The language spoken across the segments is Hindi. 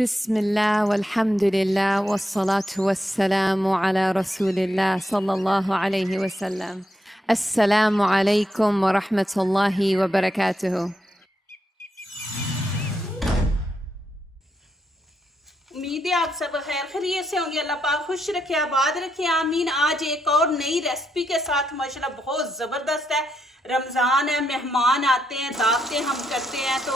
बिस्मिल्लाह वल्हम्दुलिल्लाह वस्सलातु वस्सलामु अला रसूलिल्लाह सल्लल्लाहु अलैहि वसल्लम। अस्सलामु अलैकुम व रहमतुल्लाहि व बरकातुहू। उम्मीद है आप सब खैर खैरियत से होंगे। अल्लाह पाक खुश रखे, आबाद रखे, आमीन। आज एक और नई रेसिपी के साथ माशाल्लाह बहुत ज़बरदस्त है। रमज़ान है, मेहमान आते हैं, दावतें हम करते हैं, तो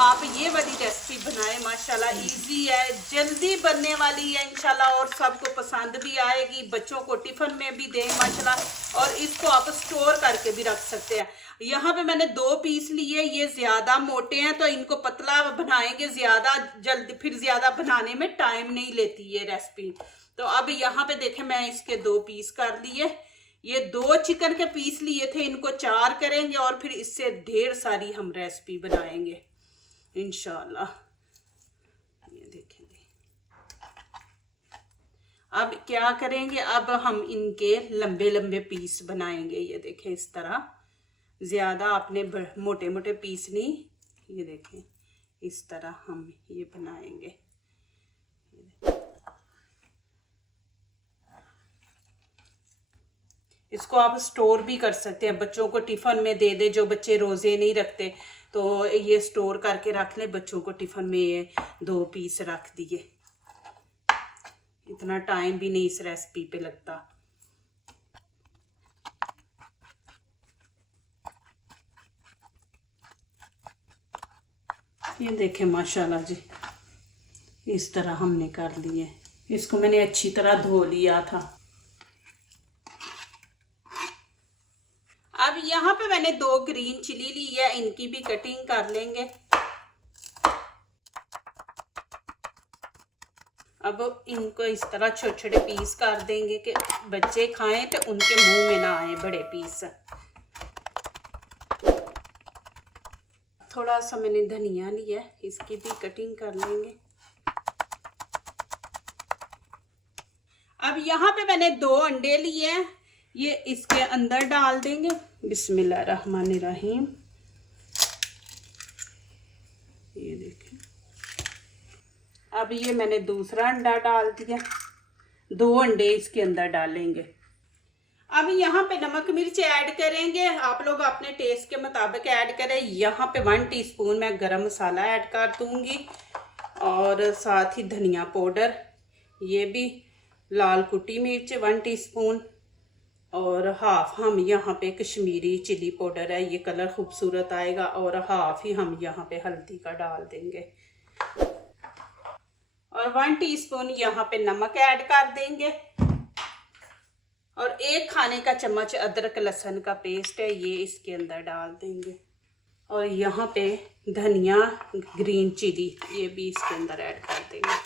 आप ये वाली रेसिपी बनाएं। माशाल्लाह इजी है, जल्दी बनने वाली है इंशाल्लाह, और सबको पसंद भी आएगी। बच्चों को टिफ़िन में भी दें माशाल्लाह, और इसको आप स्टोर करके भी रख सकते हैं। यहाँ पे मैंने 2 पीस लिए, ये ज़्यादा मोटे हैं तो इनको पतला बनाएंगे, ज़्यादा जल्दी, फिर ज़्यादा बनाने में टाइम नहीं लेती ये रेसिपी। तो अब यहाँ पे देखें, मैं इसके 2 पीस कर लिए। ये 2 चिकन के पीस लिए थे, इनको 4 करेंगे और फिर इससे ढेर सारी हम रेसिपी बनाएंगे इंशाल्लाह। ये देखेंगे अब क्या करेंगे, अब हम इनके लंबे लंबे पीस बनाएंगे। ये देखें इस तरह, ज़्यादा आपने मोटे मोटे पीस नहीं, ये देखें इस तरह हम ये बनाएंगे। इसको आप स्टोर भी कर सकते हैं, बच्चों को टिफ़िन में दे दे, जो बच्चे रोज़े नहीं रखते तो ये स्टोर करके रख ले। बच्चों को टिफ़िन में ये 2 पीस रख दिए, इतना टाइम भी नहीं इस रेसिपी पे लगता। ये देखें माशाल्लाह जी, इस तरह हमने कर लिए। इसको मैंने अच्छी तरह धो लिया था। अब यहाँ पे मैंने 2 ग्रीन चिली ली है, इनकी भी कटिंग कर लेंगे। अब इनको इस तरह छोटे छोटे पीस कर देंगे कि बच्चे खाएं तो उनके मुंह में ना आए बड़े पीस। थोड़ा सा मैंने धनिया लिया, इसकी भी कटिंग कर लेंगे। अब यहाँ पे मैंने 2 अंडे लिए हैं, ये इसके अंदर डाल देंगे। बिस्मिल्लाहिर्रहमानिर्रहीम। ये देखें, अब ये मैंने दूसरा अंडा डाल दिया, 2 अंडे इसके अंदर डालेंगे। अब यहाँ पे नमक मिर्च ऐड करेंगे, आप लोग अपने टेस्ट के मुताबिक ऐड करें। यहाँ पे 1 टीस्पून मैं गरम मसाला ऐड कर दूँगी, और साथ ही धनिया पाउडर, ये भी लाल कुटी मिर्च 1 टीस्पून, और हाफ हम यहाँ पे कश्मीरी चिली पाउडर है, ये कलर खूबसूरत आएगा, और हाफ ही हम यहाँ पे हल्दी का डाल देंगे, और 1 टीस्पून यहाँ पे नमक ऐड कर देंगे, और 1 खाने का चम्मच अदरक लहसुन का पेस्ट है, ये इसके अंदर डाल देंगे, और यहाँ पे धनिया ग्रीन चिली, ये भी इसके अंदर ऐड कर देंगे।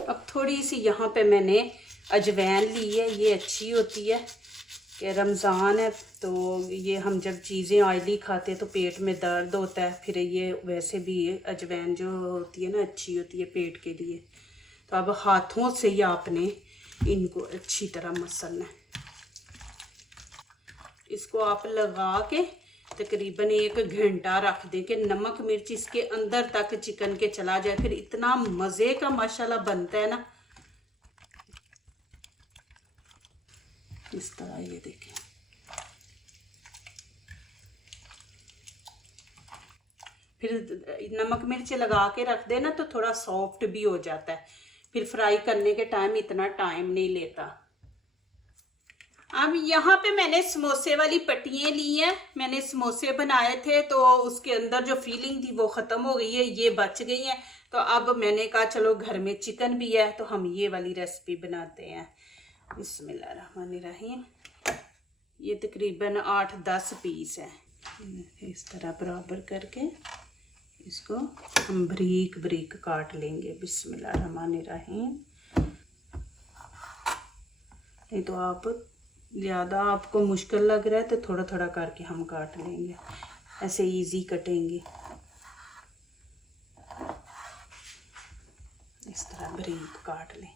अब थोड़ी सी यहाँ पे मैंने अजवाइन ली है, ये अच्छी होती है कि रमज़ान है तो ये हम जब चीज़ें ऑयली खाते हैं तो पेट में दर्द होता है, फिर ये वैसे भी अजवाइन जो होती है ना अच्छी होती है पेट के लिए। तो अब हाथों से ही आपने इनको अच्छी तरह मसलना है। इसको आप लगा के तकरीबन 1 घंटा रख दें कि नमक मिर्च इसके अंदर तक चिकन के चला जाए, फिर इतना मज़े का माशाल्लाह बनता है ना। इस तरह ये देखें, फिर नमक मिर्च लगा के रख देना तो थोड़ा सॉफ्ट भी हो जाता है, फिर फ्राई करने के टाइम इतना टाइम नहीं लेता। अब यहाँ पे मैंने समोसे वाली पट्टियाँ ली हैं, मैंने समोसे बनाए थे तो उसके अंदर जो फीलिंग थी वो ख़त्म हो गई है, ये बच गई हैं। तो अब मैंने कहा चलो घर में चिकन भी है तो हम ये वाली रेसिपी बनाते हैं। बिस्मिल्लाहिर्रहमानिर्रहीम। ये तकरीबन 8-10 पीस है, इस तरह बराबर करके इसको हम बारीक बारीक काट लेंगे। बिस्मिल्लाहिर्रहमानिर्रहीम। नहीं तो आप ज़्यादा आपको मुश्किल लग रहा है तो थोड़ा थोड़ा करके हम काट लेंगे, ऐसे इजी कटेंगे। इस तरह बारीक काट लें।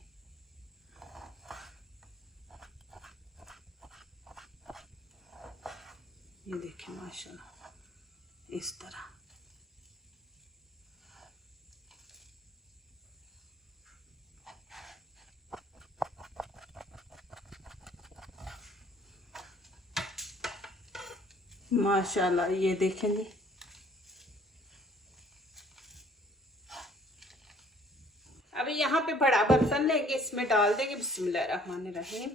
ये देखें माशाल्लाह इस तरह। माशाल्लाह, ये देखें जी। अभी यहाँ पे बड़ा बर्तन लेंगे, इसमें डाल देंगे, बिस्मिल्लाहिर्रहमानिर्रहीम।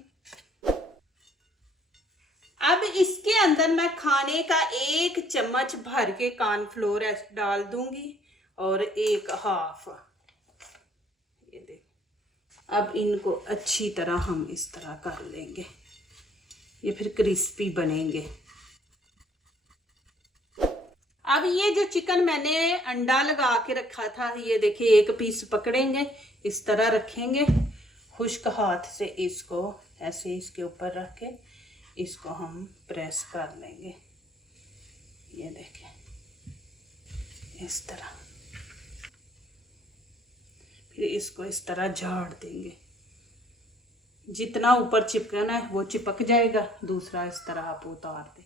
अब इसके अंदर मैं खाने का 1 चम्मच भर के कॉर्नफ्लोर डाल दूंगी और 1 हाफ, ये देख। अब इनको अच्छी तरह हम इस तरह कर लेंगे, ये फिर क्रिस्पी बनेंगे। अब ये जो चिकन मैंने अंडा लगा के रखा था, ये देखिए 1 पीस पकड़ेंगे, इस तरह रखेंगे, खुश्क हाथ से इसको ऐसे इसके ऊपर रख के इसको हम प्रेस कर लेंगे, ये देखें इस तरह। फिर इसको इस तरह झाड़ देंगे, जितना ऊपर चिपकना है वो चिपक जाएगा, दूसरा इस तरह आप उतार दें।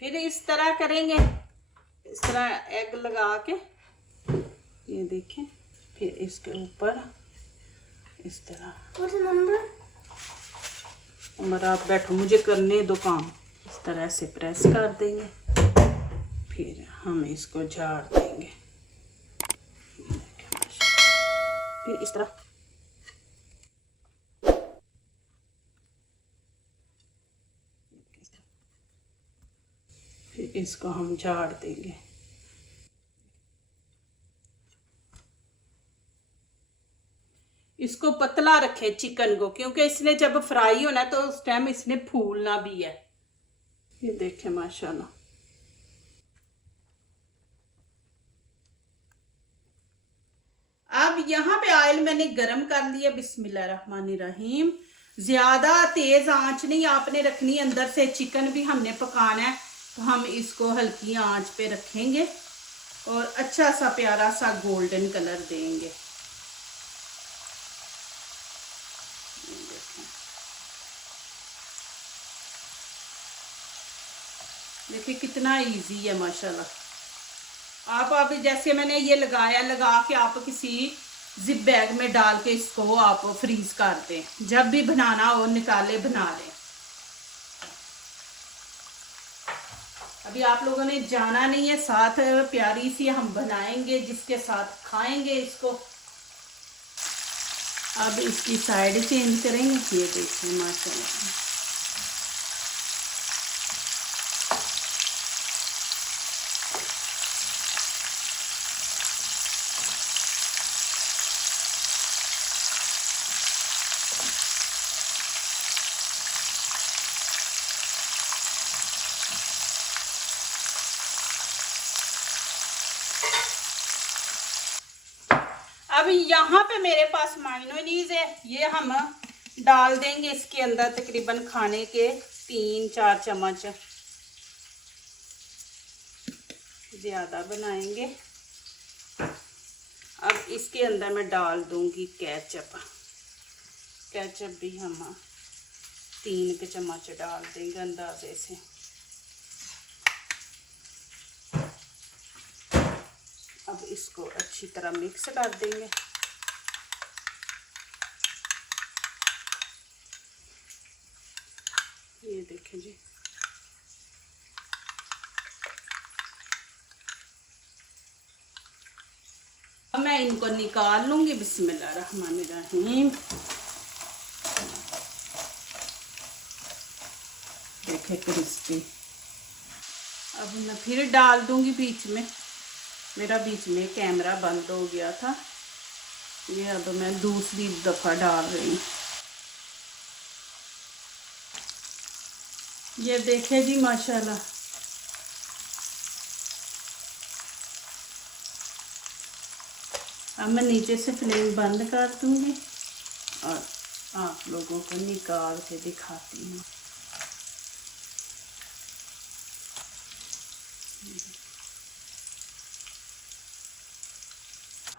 फिर इस तरह करेंगे, इस तरह एग लगा के, ये देखें, फिर इसके ऊपर इस तरह। उमर आप बैठो, मुझे करने दो काम। इस तरह से प्रेस कर देंगे, फिर हम इसको झाड़ देंगे, फिर इस तरह। फिर इसको हम झाड़ देंगे। इसको पतला रखें चिकन को, क्योंकि इसने जब फ्राई होना तो उस टाइम इसने फूलना भी है। ये देखें माशाल्लाह। अब यहाँ पे ऑयल मैंने गरम कर लिया, बिस्मिल्लाहिर्रहमानिर्रहीम। ज्यादा तेज आंच नहीं आपने रखनी, अंदर से चिकन भी हमने पकाना है, तो हम इसको हल्की आंच पे रखेंगे और अच्छा सा प्यारा सा गोल्डन कलर देंगे। देखिए कितना इजी है माशाल्लाह। आप अभी जैसे मैंने ये लगा के आप किसी जिप बैग में डाल के इसको आप फ्रीज कर दें, जब भी बनाना हो निकाले बना लें। अभी आप लोगों ने जाना नहीं है, साथ प्यारी सी हम बनाएंगे जिसके साथ खाएंगे इसको। अब इसकी साइड चेंज करेंगे, ये देखिए माशाल्लाह। अभी यहाँ पे मेरे पास मायोनीज है, ये हम डाल देंगे इसके अंदर, तकरीबन खाने के 3-4 चम्मच, ज़्यादा बनाएंगे। अब इसके अंदर मैं डाल दूंगी केचप। केचप भी हम 3 चम्मच डाल देंगे अंदाजे से। अब इसको अच्छी तरह मिक्स कर देंगे। ये देखें जी, अब मैं इनको निकाल लूंगी, बिस्मिल्लाहिर्रहमानिर्रहीम। देखें क्रिस्पी। अब मैं फिर डाल दूंगी बीच में, मेरा बीच में कैमरा बंद हो गया था, ये अब मैं दूसरी दफ़ा डाल रही हूँ। ये देखें जी माशाल्लाह। अब मैं नीचे से फ्लेम बंद कर दूंगी और आप लोगों को निकाल के दिखाती हूँ।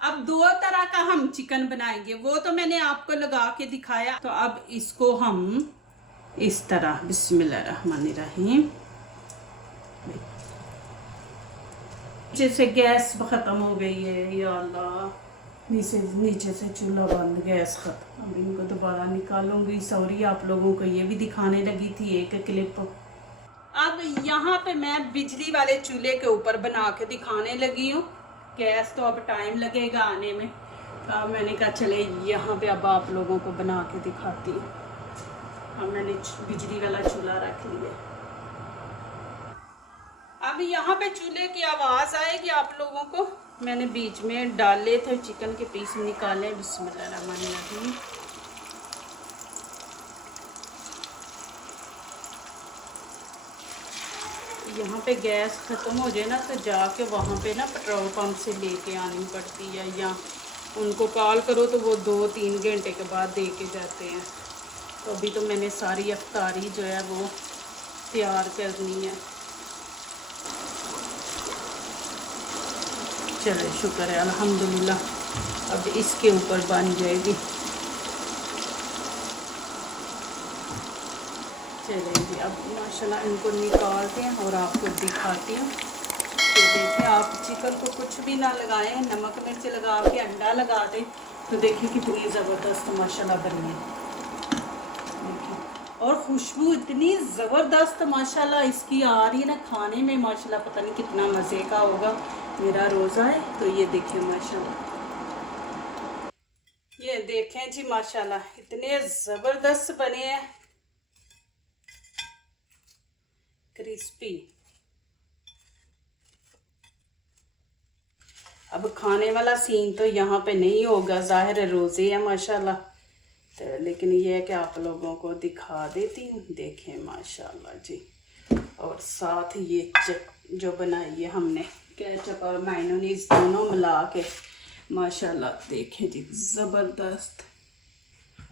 अब 2 तरह का हम चिकन बनाएंगे, वो तो मैंने आपको लगा के दिखाया। तो अब इसको हम इस तरह, बिस्मिल्लाहिर्रहमानिर्रहीम। जैसे गैस ख़त्म हो गई है, या अल्लाह, नीचे से चूल्हा बंद, गैस ख़त्म। अब इनको दोबारा निकालूंगी। सॉरी आप लोगों को ये भी दिखाने लगी थी एक क्लिप। अब अब यहाँ पे मैं बिजली वाले चूल्हे के ऊपर बना के दिखाने लगी हूँ। गैस तो अब टाइम लगेगा आने में, तो अब मैंने कहा चले यहाँ पे अब आप लोगों को बना के दिखाती हूँ। अब मैंने बिजली वाला चूल्हा रख लिया। अब यहाँ पे चूल्हे की आवाज़ आएगी आप लोगों को। मैंने बीच में डाले थे चिकन के पीस निकाले। बिस्मिल्लाहिर्रहमानिर्रहीम। यहाँ पे गैस ख़त्म हो जाए ना तो जाके वहाँ पे ना पेट्रोल पंप से लेके आनी पड़ती है, या उनको कॉल करो तो वो 2-3 घंटे के बाद दे के जाते हैं। तो अभी तो मैंने सारी अफ्तारी जो है वो तैयार करनी है। चलो शुक्र है अल्हम्दुलिल्लाह। अब इसके ऊपर बन जाएगी। चलेंगे अब माशाल्लाह इनको निकालते हैं और आपको दिखाती हूँ। तो देखिए आप चिकन को कुछ भी ना लगाएं, नमक मिर्च लगा के अंडा लगा दें तो देखिए कितनी ज़बरदस्त माशाल्लाह बनी है। देखिए और खुशबू इतनी ज़बरदस्त माशाल्लाह इसकी आ रही है ना, खाने में माशाल्लाह पता नहीं कितना मज़े का होगा। मेरा रोज़ा है तो ये देखिए माशाल्लाह, ये देखें जी माशाल्लाह इतने ज़बरदस्त बने हैं, क्रिस्पी। अब खाने वाला सीन तो यहाँ पे नहीं होगा, ज़ाहिर है रोज़े है माशाल्लाह, तो लेकिन ये है कि आप लोगों को दिखा देती हूँ। देखें माशाल्लाह जी। और साथ ये जो बनाई है हमने केचप और मायोनीज दोनों मिला के माशाल्लाह देखें जी ज़बरदस्त।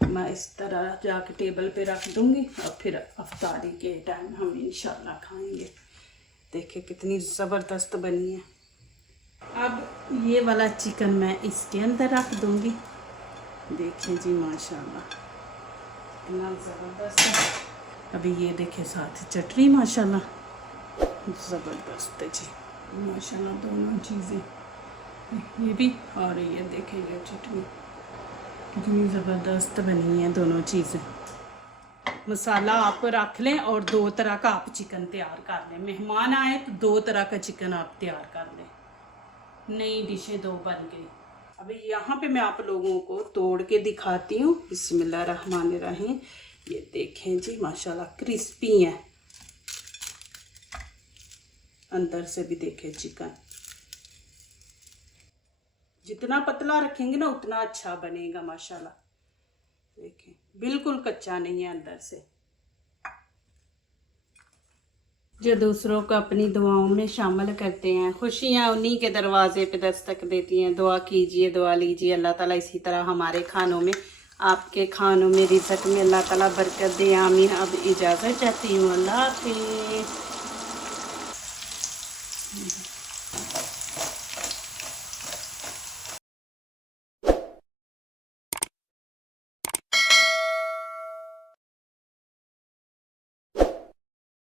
मैं इस तरह जाके टेबल पे रख दूँगी और फिर अफ्तारी के टाइम हम इंशाल्लाह खाएंगे। देखिए कितनी ज़बरदस्त बनी है। अब ये वाला चिकन मैं इसके अंदर रख दूँगी। देखिए जी माशाल्लाह कितना ज़बरदस्त है। अभी ये देखिए साथ चटनी माशाल्लाह ज़बरदस्त है जी माशाल्लाह। दोनों चीज़ें ये भी और ये देखें ये चटनी कितनी ज़बरदस्त बनी है दोनों चीज़ें। मसाला आप रख लें और 2 तरह का आप चिकन तैयार कर लें। मेहमान आए तो 2 तरह का चिकन आप तैयार कर लें। नई डिशें 2 बन गई। अभी यहाँ पे मैं आप लोगों को तोड़ के दिखाती हूँ। बिस्मिल्लाहिर्रहमानिर्रहीम। ये देखें जी माशाल्लाह क्रिस्पी है, अंदर से भी देखें चिकन। जितना पतला रखेंगे ना उतना अच्छा बनेगा माशाल्लाह। देखें बिल्कुल कच्चा नहीं है अंदर से। जो दूसरों को अपनी दुआओं में शामिल करते हैं, खुशियाँ उन्हीं के दरवाजे पे दस्तक देती हैं। दुआ कीजिए, दुआ लीजिए, अल्लाह ताला इसी तरह हमारे खानों में, आपके खानों में, रिज़्क़ में अल्लाह ताला बरकत दे। आमीन। अब इजाज़त चाहती हूँ। अल्लाह हाफ़िज़।